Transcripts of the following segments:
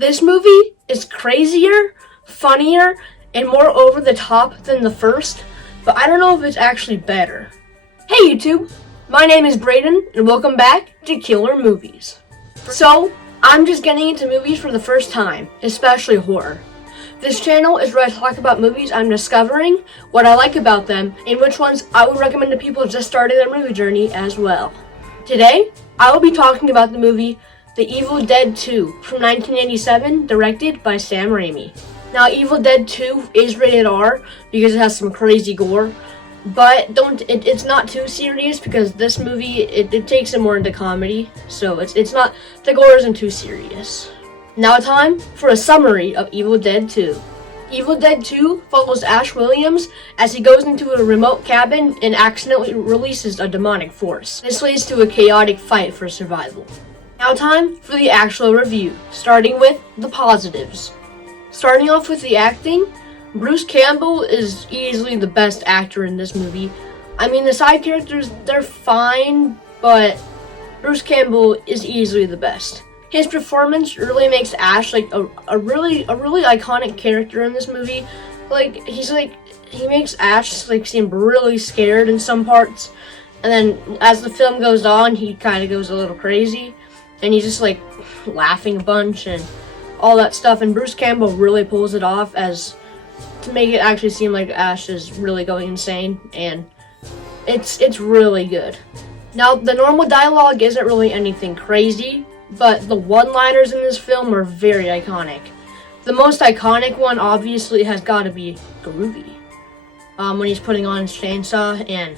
This movie is crazier, funnier, and more over the top than the first, but I don't know if it's actually better. Hey YouTube, my name is Brayden, and welcome back to Killer Movies. So, I'm just getting into movies for the first time, especially horror. This channel is where I talk about movies I'm discovering, what I like about them, and which ones I would recommend to people just starting their movie journey as well. Today, I will be talking about the movie The Evil Dead 2 from 1987, directed by Sam Raimi. Now, Evil Dead 2 is rated R because it has some crazy gore, but it's not too serious because this movie it takes it more into comedy, so it's not, the gore isn't too serious. Now time for a summary of Evil Dead 2. Evil Dead 2 follows Ash Williams as he goes into a remote cabin and accidentally releases a demonic force. This leads to a chaotic fight for survival. Now time for the actual review, starting with the positives. Starting off with the acting, Bruce Campbell is easily the best actor in this movie. I mean, the side characters, they're fine, but Bruce Campbell is easily the best. His performance really makes Ash like a really iconic character in this movie. He makes Ash like seem really scared in some parts, and then as the film goes on, he kind of goes a little crazy, and he's just like laughing a bunch and all that stuff. And Bruce Campbell really pulls it off as to make it actually seem like Ash is really going insane, and it's really good. Now, the normal dialogue isn't really anything crazy, but the one-liners in this film are very iconic. The most iconic one obviously has got to be Groovy, when he's putting on his chainsaw, and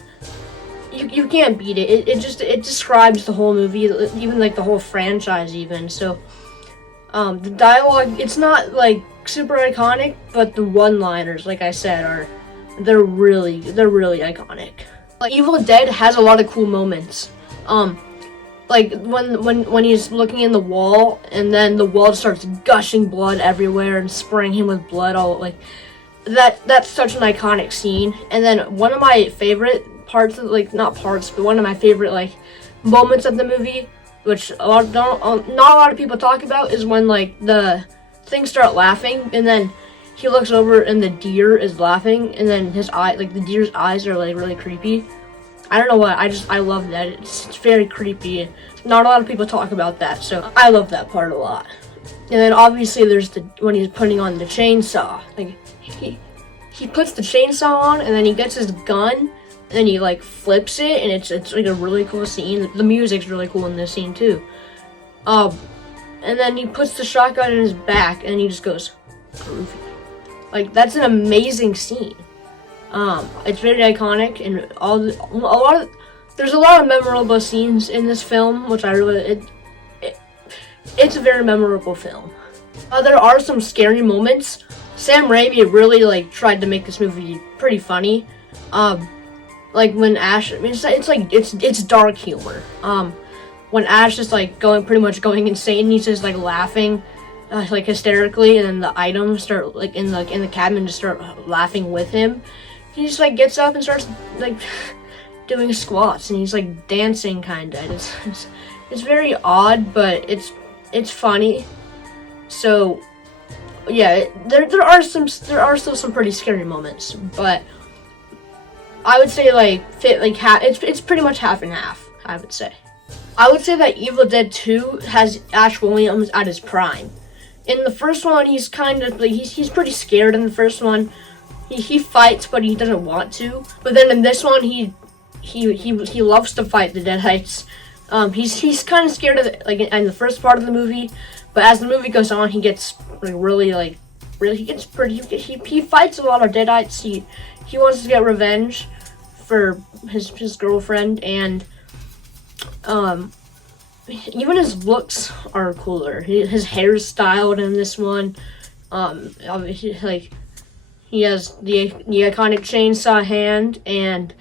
you can't beat it. It describes the whole movie, even like the whole franchise even. So the dialogue, it's not like super iconic, but the one-liners, like I said, they're really iconic. Like, Evil Dead has a lot of cool moments. Like when he's looking in the wall and then the wall starts gushing blood everywhere and spraying him with blood all like that's such an iconic scene. And then one of my favorite parts of, like, not parts, but one of my favorite like moments of the movie, which not a lot of people talk about, is when like the things start laughing and then he looks over and the deer is laughing and then the deer's eyes are like really creepy. I don't know what, I love that. It's very creepy. Not a lot of people talk about that, so I love that part a lot. And then obviously there's when he's putting on the chainsaw. Like he puts the chainsaw on and then he gets his gun and then he like flips it, and it's like a really cool scene. The music's really cool in this scene too. And then he puts the shotgun in his back and he just goes groovy. Like, that's an amazing scene. It's very iconic, and there's a lot of memorable scenes in this film, which it's a very memorable film. There are some scary moments. Sam Raimi really like tried to make this movie pretty funny. Like when Ash, I mean, it's dark humor. When Ash is like pretty much going insane, he's just like laughing, like hysterically, and then the items start like in the cabin just start laughing with him. He just like gets up and starts like doing squats, and he's like dancing kinda. It's very odd, but it's funny. So yeah, there are still some pretty scary moments, but I would say it's pretty much half and half. I would say that Evil Dead 2 has Ash Williams at his prime. In the first one, he's kind of like he's pretty scared in the first one. He fights, but he doesn't want to. But then in this one, he loves to fight the Deadites. He's kind of scared of it, like in the first part of the movie, but as the movie goes on, he gets like he fights a lot of Deadites. He wants to get revenge for his girlfriend, and even his looks are cooler. His hair is styled in this one. Obviously, like, he has the iconic chainsaw hand, and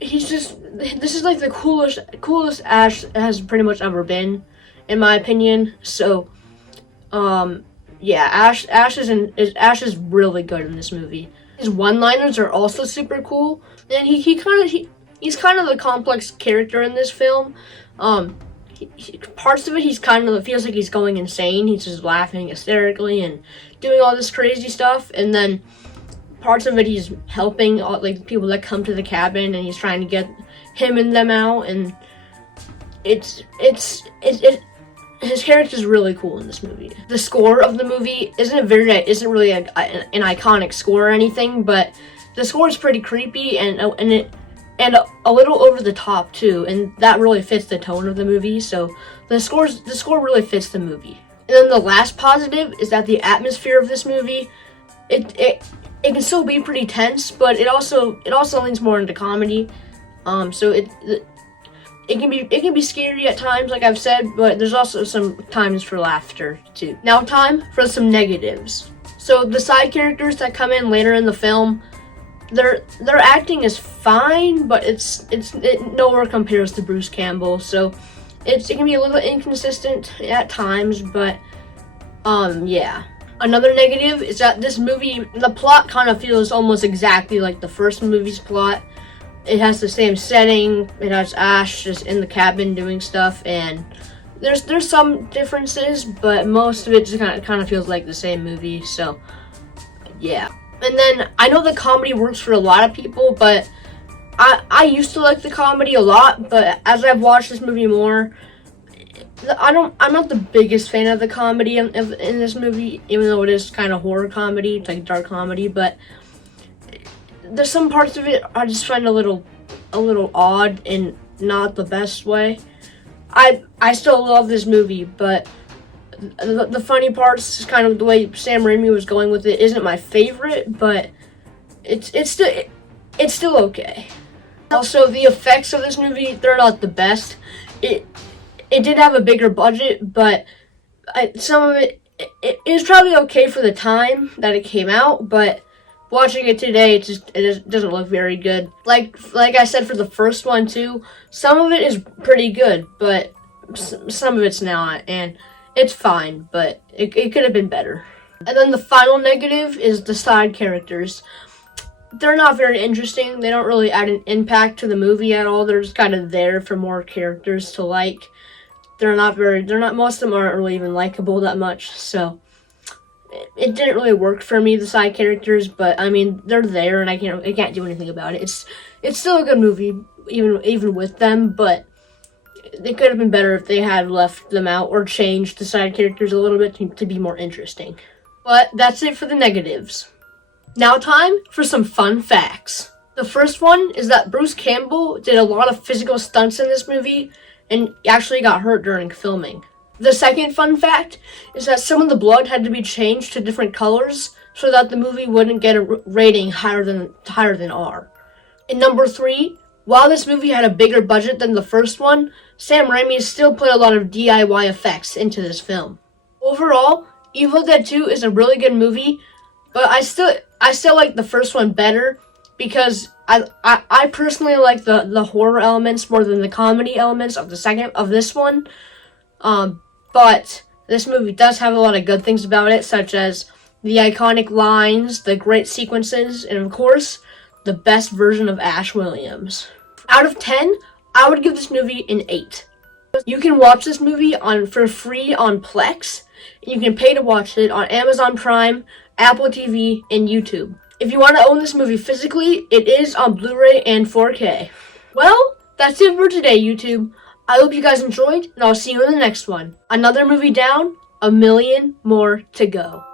this is like the coolest Ash has pretty much ever been, in my opinion. So, yeah, Ash is really good in this movie. His one-liners are also super cool, and he's kind of the complex character in this film. parts of it he's kind of feels like he's going insane. He's just laughing hysterically and doing all this crazy stuff, and then parts of it he's helping all, like people that come to the cabin, and he's trying to get him and them out, and it's his character's really cool in this movie. The score of the movie isn't really an iconic score or anything, but the score is pretty creepy and a little over the top too, and that really fits the tone of the movie. So the score really fits the movie. And then the last positive is that the atmosphere of this movie, it can still be pretty tense, but it also leans more into comedy. So it can be scary at times, like I've said, but there's also some times for laughter too. Now time for some negatives. So the side characters that come in later in the film, their acting is fine, but it nowhere compares to Bruce Campbell. So it can be a little inconsistent at times, but yeah. Another negative is that this movie, the plot kind of feels almost exactly like the first movie's plot. It has the same setting. It has Ash just in the cabin doing stuff, and there's some differences, but most of it just kind of feels like the same movie. So yeah. And then I know the comedy works for a lot of people, but I used to like the comedy a lot, but as I've watched this movie more, I'm not the biggest fan of the comedy in this movie, even though it is kind of horror comedy. It's like dark comedy, but there's some parts of it I just find a little odd and not the best way. I still love this movie, but the funny parts is kind of the way Sam Raimi was going with it isn't my favorite, but it's still okay. Also, the effects of this movie, they're not the best. It did have a bigger budget, but some of it is probably okay for the time that it came out, but watching it today, it doesn't look very good. Like I said for the first one too, some of it is pretty good, but some of it's not, and it's fine, but it could have been better. And then the final negative is the side characters. They're not very interesting. They don't really add an impact to the movie at all. They're just kind of there for more characters to like. Most of them aren't really even likable that much, so it didn't really work for me, the side characters, but I mean, they're there and I can't do anything about it. It's still a good movie, even with them, but it could have been better if they had left them out or changed the side characters a little bit to be more interesting. But that's it for the negatives. Now time for some fun facts. The first one is that Bruce Campbell did a lot of physical stunts in this movie and actually got hurt during filming. The second fun fact is that some of the blood had to be changed to different colors so that the movie wouldn't get a rating higher than R. And number 3, while this movie had a bigger budget than the first one, Sam Raimi still put a lot of DIY effects into this film. Overall, Evil Dead 2 is a really good movie, but I still like the first one better because I personally like the horror elements more than the comedy elements of this one. But this movie does have a lot of good things about it, such as the iconic lines, the great sequences, and of course, the best version of Ash Williams. Out of 10, I would give this movie an 8. You can watch this movie for free on Plex, and you can pay to watch it on Amazon Prime, Apple TV, and YouTube. If you want to own this movie physically, it is on Blu-ray and 4K. Well, that's it for today, YouTube. I hope you guys enjoyed, and I'll see you in the next one. Another movie down, a million more to go.